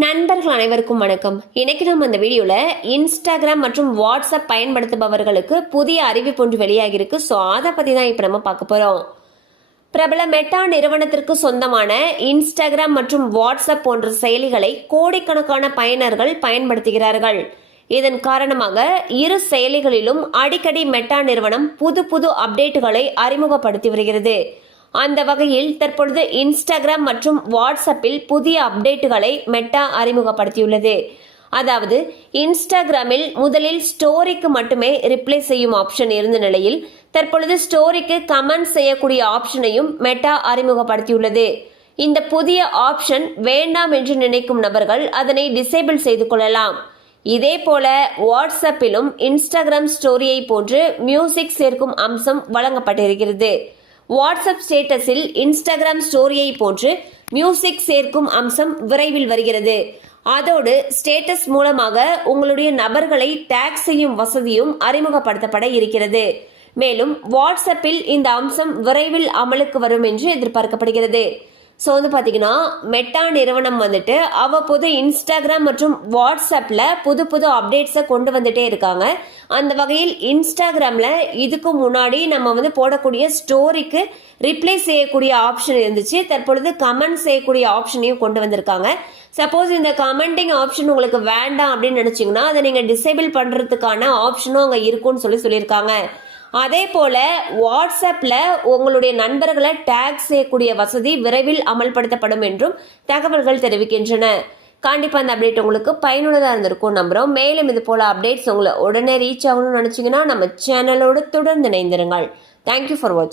நண்பர்கள் அனைவருக்கும் வணக்கம். இன்னைக்கு நம்ம இந்த வீடியோல இன்ஸ்டாகிராம் மற்றும் வாட்ஸ்அப் பயன்படுத்துபவர்களுக்கு புதிய அறிவிப்பு ஒன்று வெளியாகிருக்கு. ஸோ அதை பத்தி தான் இப்போ நம்ம பார்க்க போறோம். பிரபல மெட்டா நிறுவனத்திற்கு சொந்தமான இன்ஸ்டாகிராம் மற்றும் வாட்ஸ்அப் போன்ற செயலிகளை கோடிக்கணக்கான பயனர்கள் பயன்படுத்துகிறார்கள். இதன் காரணமாக இரு செயலிகளிலும் அடிக்கடி மெட்டா நிறுவனம் புது அப்டேட்டுகளை அறிமுகப்படுத்தி வருகிறது. அந்த வகையில் தற்பொழுது இன்ஸ்டாகிராம் மற்றும் வாட்ஸ்அப்பில் புதிய அப்டேட்டுகளை மெட்டா அறிமுகப்படுத்தியுள்ளது. அதாவது இன்ஸ்டாகிராமில் முதலில் ஸ்டோரிக்கு மட்டுமே ரிப்ளை செய்யும் ஆப்ஷன் இருந்த நிலையில் தற்பொழுது ஸ்டோரிக்கு கமெண்ட் செய்யக்கூடிய ஆப்ஷனையும் மெட்டா அறிமுகப்படுத்தியுள்ளது. இந்த புதிய ஆப்ஷன் வேண்டாம் என்று நினைக்கும் நபர்கள் அதனை டிசேபிள் செய்து கொள்ளலாம். இதே போல வாட்ஸ்அப்பிலும் இன்ஸ்டாகிராம் ஸ்டோரியை போன்று மியூசிக் சேர்க்கும் அம்சம் வழங்கப்பட்டிருக்கிறது. வாட்ஸ்அப் ஸ்டேட்டஸில் இன்ஸ்டாகிராம் ஸ்டோரியை போன்று மியூசிக் சேர்க்கும் அம்சம் விரைவில் வருகிறது. அதோடு ஸ்டேட்டஸ் மூலமாக உங்களுடைய நபர்களை டேக் செய்யும் வசதியும் அறிமுகப்படுத்தப்பட இருக்கிறது. மேலும் வாட்ஸ்அப்பில் இந்த அம்சம் விரைவில் அமலுக்கு வரும் என்று எதிர்பார்க்கப்படுகிறது. ஸோ பார்த்தீங்கன்னா மெட்டா நிறுவனம் அவ்வப்போது இன்ஸ்டாகிராம் மற்றும் வாட்ஸ்அப்பில் புது அப்டேட்ஸை கொண்டு வந்துட்டே இருக்காங்க. அந்த வகையில் இன்ஸ்டாகிராமில் இதுக்கு முன்னாடி நம்ம போடக்கூடிய ஸ்டோரிக்கு ரிப்ளை செய்யக்கூடிய ஆப்ஷன் இருந்துச்சு. தற்பொழுது கமெண்ட் செய்யக்கூடிய ஆப்ஷனையும் கொண்டு வந்திருக்காங்க. சப்போஸ் இந்த கமெண்டிங் ஆப்ஷன் உங்களுக்கு வேண்டாம் அப்படின்னு நினச்சிங்கன்னா அதை நீங்கள் டிசேபிள் பண்ணுறதுக்கான ஆப்ஷனும் அங்கே இருக்குன்னு சொல்லியிருக்காங்க. அதே போல வாட்ஸ்அப்ல உங்களுடைய நண்பர்களை டேக் செய்யக்கூடிய வசதி விரைவில் அமல்படுத்தப்படும் என்றும் தகவல்கள் தெரிவிக்கின்றன. கண்டிப்பா அந்த அப்டேட் உங்களுக்கு பயனுள்ளதாக இருந்திருக்கும் நம்புறோம். மேலும் இது போல அப்டேட்ஸ் உங்களை உடனே ரீச் ஆகணும்னு நினைச்சீங்கன்னா நம்ம சேனலோடு தொடர்ந்து இணைந்திருங்கள். தேங்க்யூ ஃபார் வாட்சிங்.